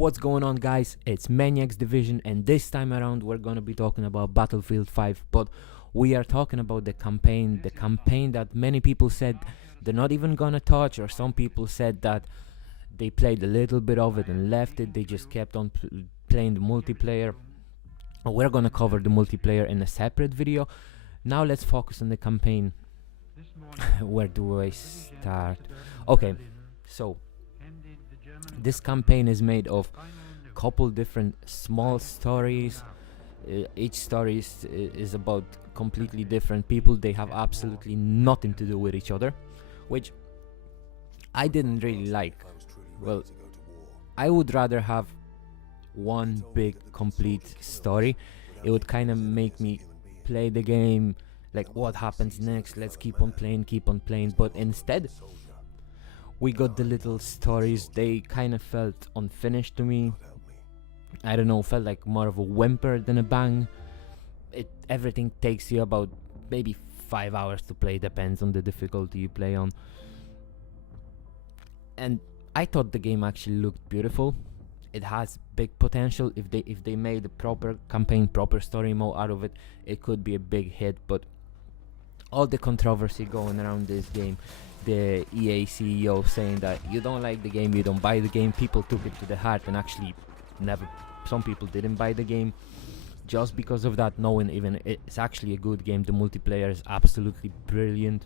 What's going on, guys? It's Maniacs Division, and this time around we're gonna be talking about Battlefield 5, but we are talking about the campaign that many people said they're not even gonna touch, or some people said that they played a little bit of it and left it. They just kept on playing the multiplayer. We're gonna cover the multiplayer in a separate video. Now let's focus on the campaign. Where do I start? Okay, so this campaign is made of couple different small stories. Each story is about completely different people. They have absolutely nothing to do with each other, which I didn't really like. Well, I would rather have one big complete story. It would kind of make me play the game like, what happens next, let's keep on playing, but instead we got the little stories. They kind of felt unfinished to me. I don't know, felt like more of a whimper than a bang. Everything takes you about maybe 5 hours to play, depends on the difficulty you play on. And I thought the game actually looked beautiful. It has big potential. If they made a proper campaign, proper story mode out of it, it could be a big hit. But all the controversy going around this game, the EA CEO saying that you don't like the game, you don't buy the game, people took it to the heart and actually some people didn't buy the game just because of that, knowing even it's actually a good game. The multiplayer is absolutely brilliant.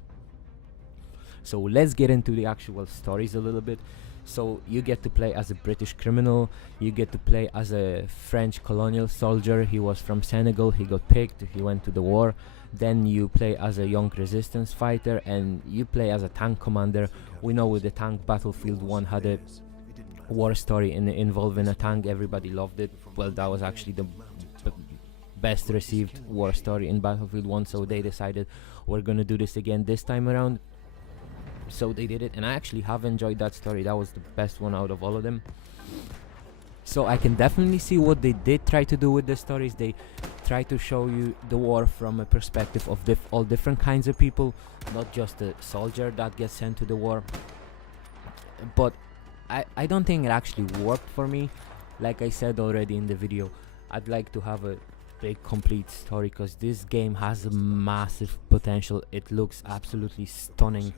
So let's get into the actual stories a little bit. So you get to play as a British criminal, you get to play as a French colonial soldier. He was from Senegal, he got picked, he went to the war. Then you play as a young resistance fighter, and you play as a tank commander. We know with the tank, Battlefield 1 had a war story involving a tank. Everybody loved it. Well, that was actually the best received war story in Battlefield 1, so they decided we're gonna do this again this time around. So they did it, and I actually have enjoyed that story. That was the best one out of all of them. So I can definitely see what they did try to do with the stories. They try to show you the war from a perspective of all different kinds of people, not just a soldier that gets sent to the war. But I don't think it actually worked for me. Like I said already in the video, I'd like to have a big complete story, because this game has a massive potential. It looks absolutely stunning.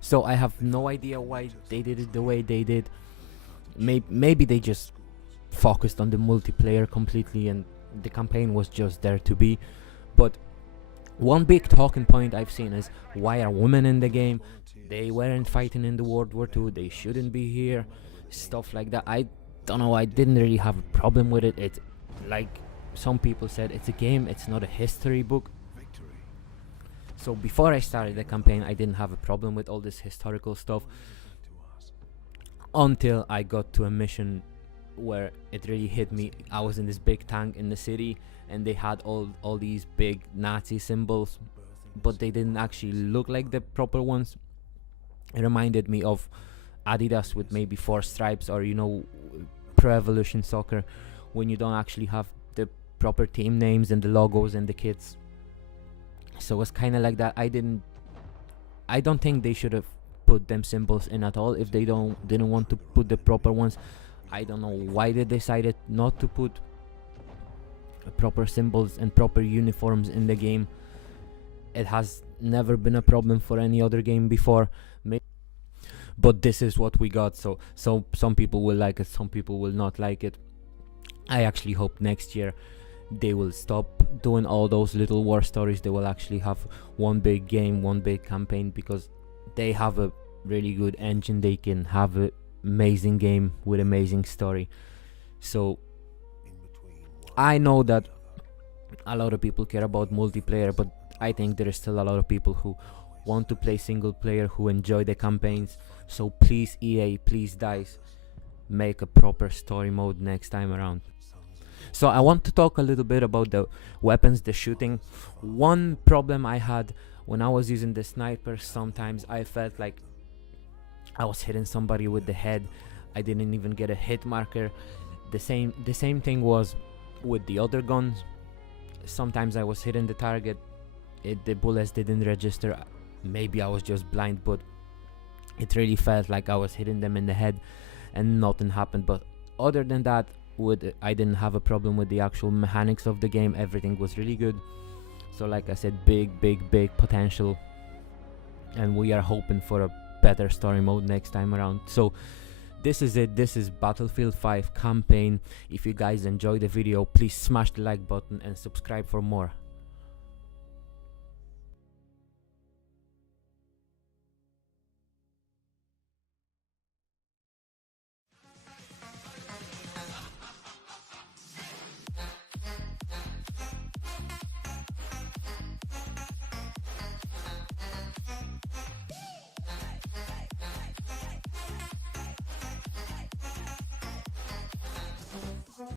So I have no idea why they did it the way they did. Maybe they just focused on the multiplayer completely and the campaign was just there to be. But one big talking point I've seen is, why are women in the game? They weren't fighting in the World War II, they shouldn't be here, stuff like that. I don't know, I didn't really have a problem with it. It's like some people said, it's a game, it's not a history book. So before I started the campaign, I didn't have a problem with all this historical stuff, until I got to a mission where it really hit me. I was in this big tank in the city, and they had all these big Nazi symbols, but they didn't actually look like the proper ones. It reminded me of Adidas with maybe 4 stripes, or Pro Evolution Soccer, when you don't actually have the proper team names and the logos and the kits. So it's kind of like that. I don't think they should have put them symbols in at all if they didn't want to put the proper ones. I don't know why they decided not to put proper symbols and proper uniforms in the game. It has never been a problem for any other game before. But this is what we got, so some people will like it, some people will not like it. I actually hope next year they will stop doing all those little war stories. They will actually have one big game, one big campaign, because they have a really good engine. They can have an amazing game with amazing story. So I know that a lot of people care about multiplayer, but I think there is still a lot of people who want to play single player, who enjoy the campaigns. So please, EA, please, DICE, make a proper story mode next time around. So I want to talk a little bit about the weapons, the shooting. One problem I had when I was using the sniper, sometimes I felt like I was hitting somebody with the head. I didn't even get a hit marker. The same thing was with the other guns. Sometimes I was hitting the target, the bullets didn't register. Maybe I was just blind, but it really felt like I was hitting them in the head. and nothing happened. But other than that, I didn't have a problem with the actual mechanics of the game. Everything was really good. So like I said, big potential, and we are hoping for a better story mode next time around. So this is it. This is Battlefield 5 campaign. If you guys enjoyed the video, please smash the like button and subscribe for more.